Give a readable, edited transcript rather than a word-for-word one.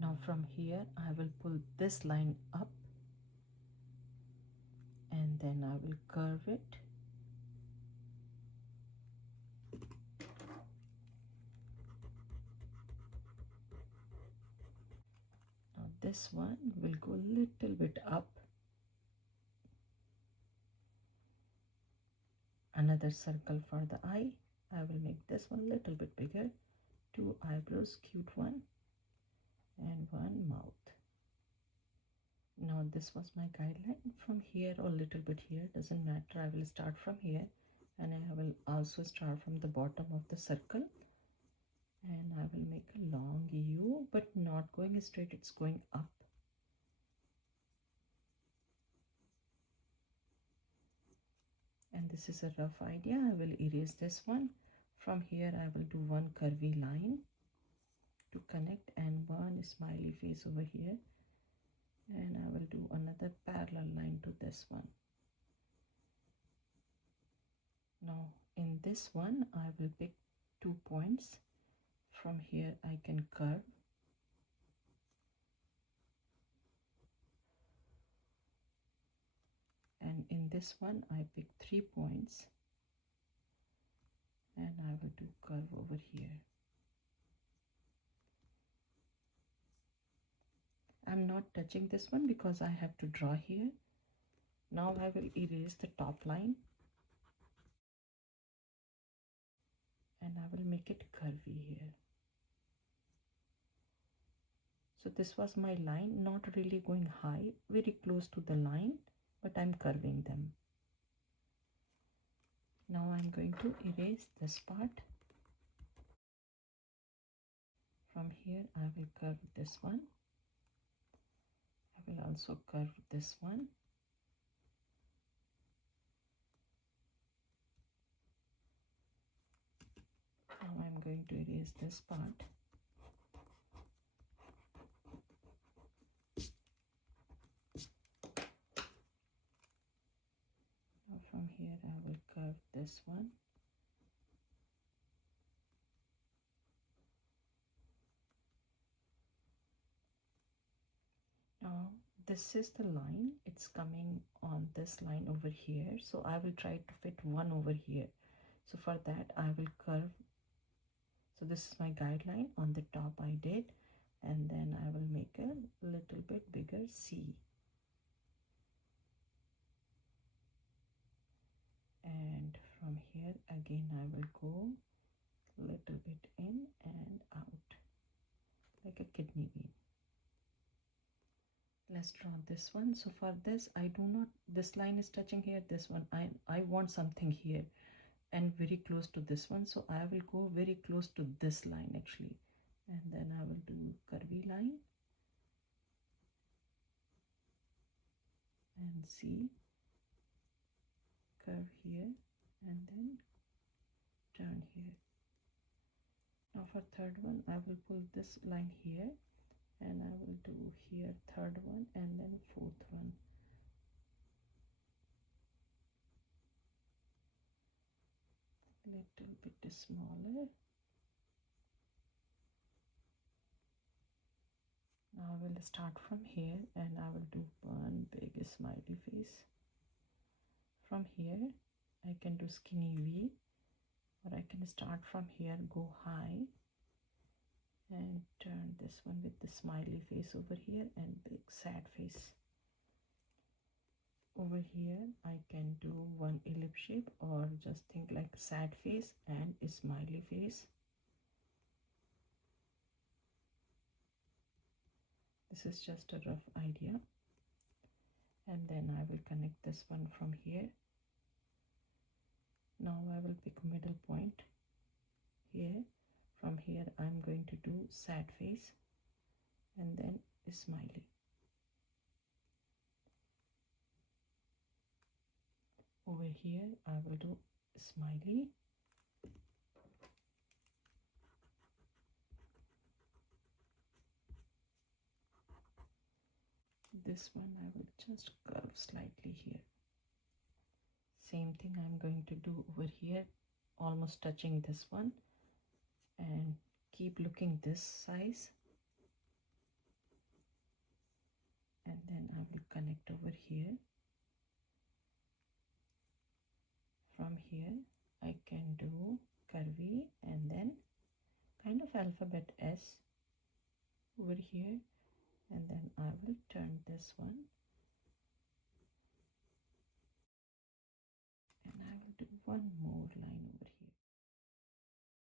Now from here I will pull this line up and then I will curve it. Now this one will go a little bit up. Another circle for the eye. I will make this one a little bit bigger. 2 eyebrows, cute one, and 1 mouth. Now this was my guideline. From here or a little bit here, doesn't matter. I will start from here and I will also start from the bottom of the circle, and I will make a long U, but not going straight, it's going up. And this is a rough idea. I will erase this one. From here I will do one curvy line to connect and one smiley face over here, and I will do another parallel line to this one. Now in this one I will pick 2 points. From here I can curve, and in this one I pick 3 points and I will do curve over here. I'm not touching this one because I have to draw here. Now I will erase the top line and I will make it curvy here. So this was my line, not really going high, very close to the line, but I'm curving them. Now I'm going to erase this part. From here I will curve this one. I will also curve this one. Now I'm going to erase this part. Now from here I will curve this one. Now this is the line, it's coming on this line over here, so I will try to fit one over here. So for that I will curve. So this is my guideline. On the top I did, and then I will make a little bit bigger C, and from here again I will go a little bit in and out like a kidney bean. Let's draw this one. So for this I do not, this line is touching here, this one I want something here and very close to this one, so I will go very close to this line actually, and then I will do curvy line and see, curve here and then turn here. Now for third one I will pull this line here and I will do here third one and then fourth one. Little bit smaller. Now I will start from here and I will do one big smiley face. From here I can do skinny V, or I can start from here, go high and turn this one with the smiley face over here and big sad face. Over here I can do one ellipse shape or just think like sad face and a smiley face. This is just a rough idea, and then I will connect this one from here. Now I will pick middle point here. From here I'm going to do sad face and then a smiley. Over here I will do smiley. This one I will just curve slightly here. Same thing I'm going to do over here, almost touching this one, and keep looking this size and then I will connect over here. From here I can do curvy and then kind of alphabet S over here, and then I will turn this one and I will do one more line